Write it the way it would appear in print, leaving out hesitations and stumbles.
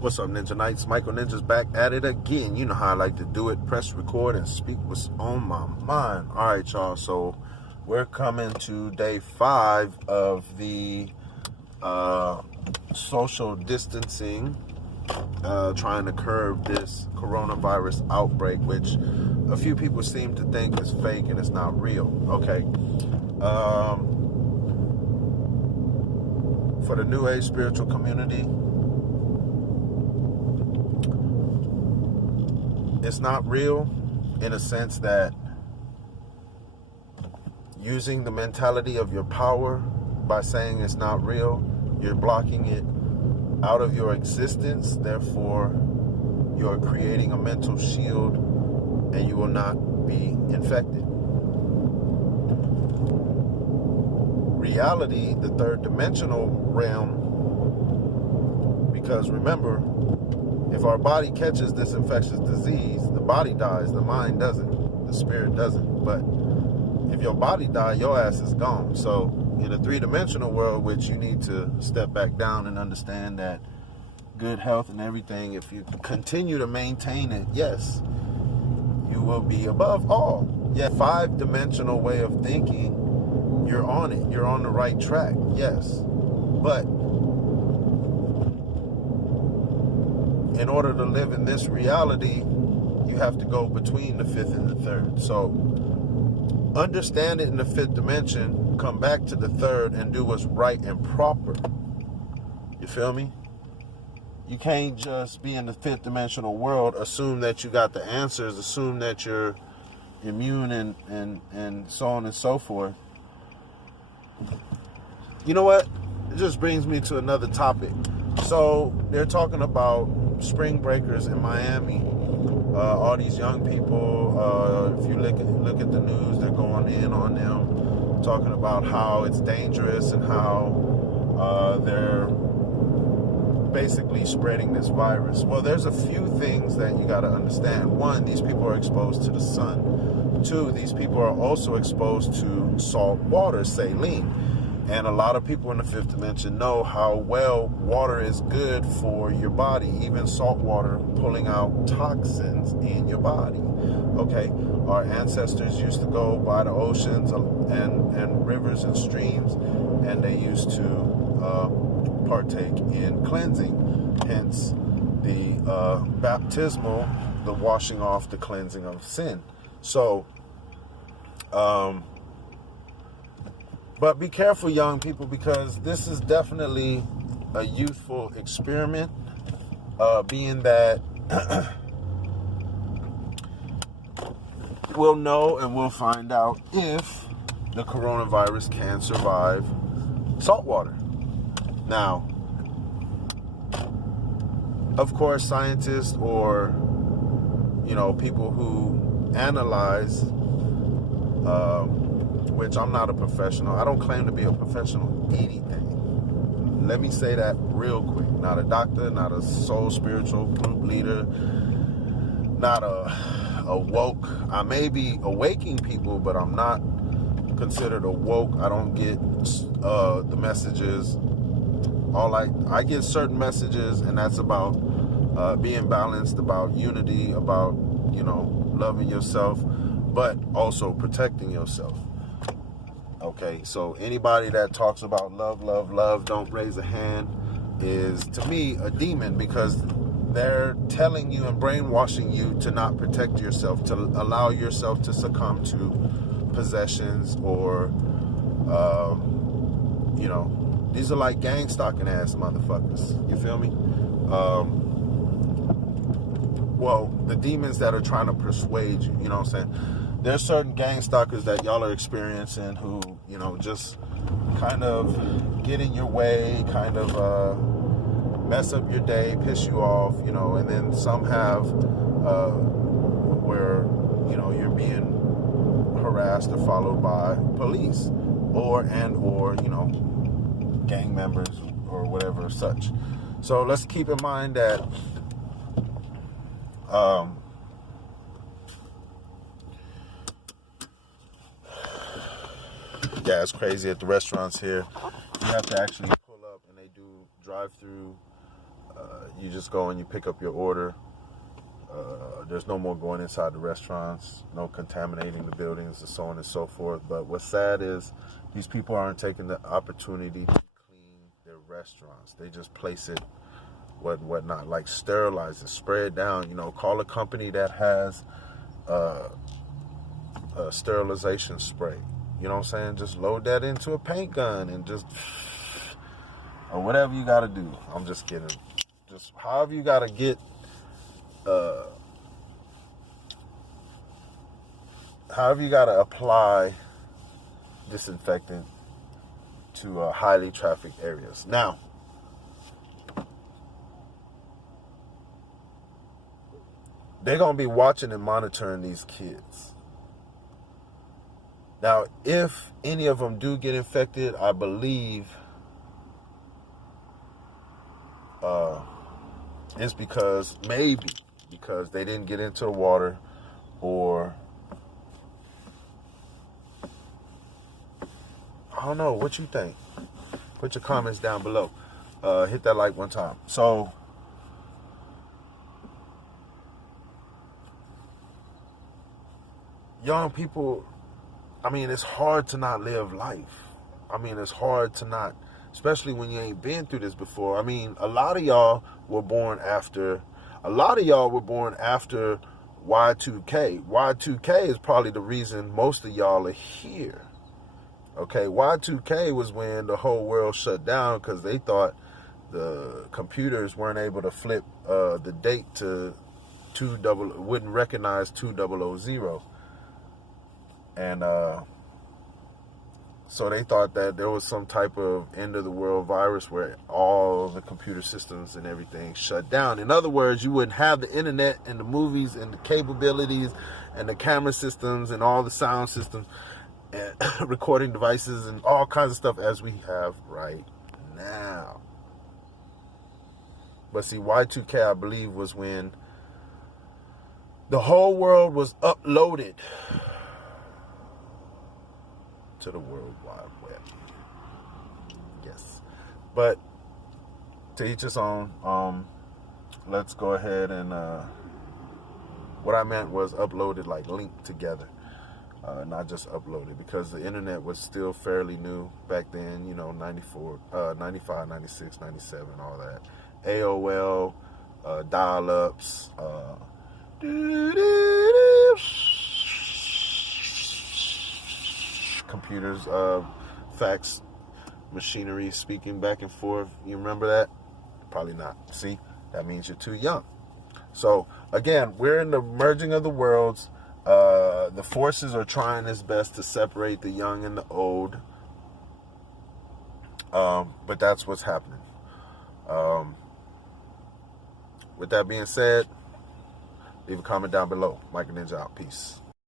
What's up, Ninja Knights? Michael Ninja's back at it again. You know how I like to do it. Press record and speak what's on my mind. All right, y'all. So we're coming to day 5 of the social distancing, trying to curb this coronavirus outbreak, which a few people seem to think is fake and it's not real. Okay. For the New Age spiritual community, it's not real in a sense that using the mentality of your power by saying it's not real, you're blocking it out of your existence. Therefore, you're creating a mental shield and you will not be infected. Reality, the third dimensional realm, because remember, if our body catches this infectious disease, the body dies, the mind doesn't, the spirit doesn't. But if your body dies, your ass is gone. So in a three-dimensional world, which you need to step back down and understand that good health and everything, if you continue to maintain it, yes, you will be above all. Yeah, five-dimensional way of thinking, you're on it. You're on the right track, yes. But in order to live in this reality, you have to go between the fifth and the third. So understand it in the fifth dimension, come back to the third and do what's right and proper. You feel me? You can't just be in the fifth dimensional world, assume that you got the answers, assume that you're immune and so on and so forth. You know what? It just brings me to another topic. So they're talking about spring breakers in Miami. All these young people, if you look at the news, they're going in on them, talking about how it's dangerous and how they're basically spreading this virus. Well, there's a few things that you got to understand. One, these people are exposed to the sun. Two, these people are also exposed to salt water, saline. And a lot of people in the fifth dimension know how well water is good for your body, even salt water pulling out toxins in your body. Okay, our ancestors used to go by the oceans and rivers and streams, and they used to partake in cleansing. Hence the baptismal, the washing off, the cleansing of sin. So, but be careful, young people, because this is definitely a youthful experiment, being that we'll know and we'll find out if the coronavirus can survive salt water. Now, of course, scientists or, people who analyze, which I'm not a professional. I don't claim to be a professional anything. Let me say that real quick. Not a doctor, not a soul spiritual group leader, not a woke. I may be awaking people, but I'm not considered a woke. I don't get the messages. I get certain messages, and that's about being balanced, about unity, about, loving yourself, but also protecting yourself. Okay, so anybody that talks about love, don't raise a hand is, to me, a demon, because they're telling you and brainwashing you to not protect yourself, to allow yourself to succumb to possessions or, these are like gang stalking ass motherfuckers. You feel me? Well, the demons that are trying to persuade you, you know what I'm saying? There's certain gang stalkers that y'all are experiencing who, just kind of get in your way, kind of mess up your day, piss you off, and then some have where, you're being harassed or followed by police or gang members or whatever such. So let's keep in mind that yeah, it's crazy at the restaurants here. You have to actually pull up, and they do drive-through You just go and you pick up your order. There's no more going inside the restaurants, no contaminating the buildings, and so on and so forth. But what's sad is these people aren't taking the opportunity to clean their restaurants. They just place it, whatnot, like sterilize it, spray it down. You know, call a company that has a sterilization spray. You know what I'm saying? Just load that into a paint gun and just, or whatever you got to do. I'm just kidding. Just however you got to get, however you got to apply disinfectant to highly trafficked areas. Now, they're going to be watching and monitoring these kids. Now, if any of them do get infected, I believe it's because they didn't get into the water, or I don't know. What you think? Put your comments down below. Hit that like one time. So, young people, I mean, it's hard to not live life. I mean, it's hard to not, especially when you ain't been through this before. I mean, a lot of y'all were born after Y2K. Y2K is probably the reason most of y'all are here. Okay, Y2K was when the whole world shut down because they thought the computers weren't able to flip the date to wouldn't recognize 2000. And so they thought that there was some type of end of the world virus where all the computer systems and everything shut down. In other words, you wouldn't have the internet and the movies and the capabilities and the camera systems and all the sound systems and recording devices and all kinds of stuff as we have right now. But see, Y2K, I believe, was when the whole world was uploaded to the World Wide Web. Yes. But to each his own. Let's go ahead and what I meant was uploaded, like linked together. Not just uploaded, because the internet was still fairly new back then, you know, 94, 95, 96, 97, all that. AOL, dial-ups, computers, fax machinery speaking back and forth. You remember that? Probably not. See, that means you're too young. So again, we're in the merging of the worlds. The forces are trying its best to separate the young and the old. But that's what's happening. With that being said, leave a comment down below. Mike and Ninja out. Peace.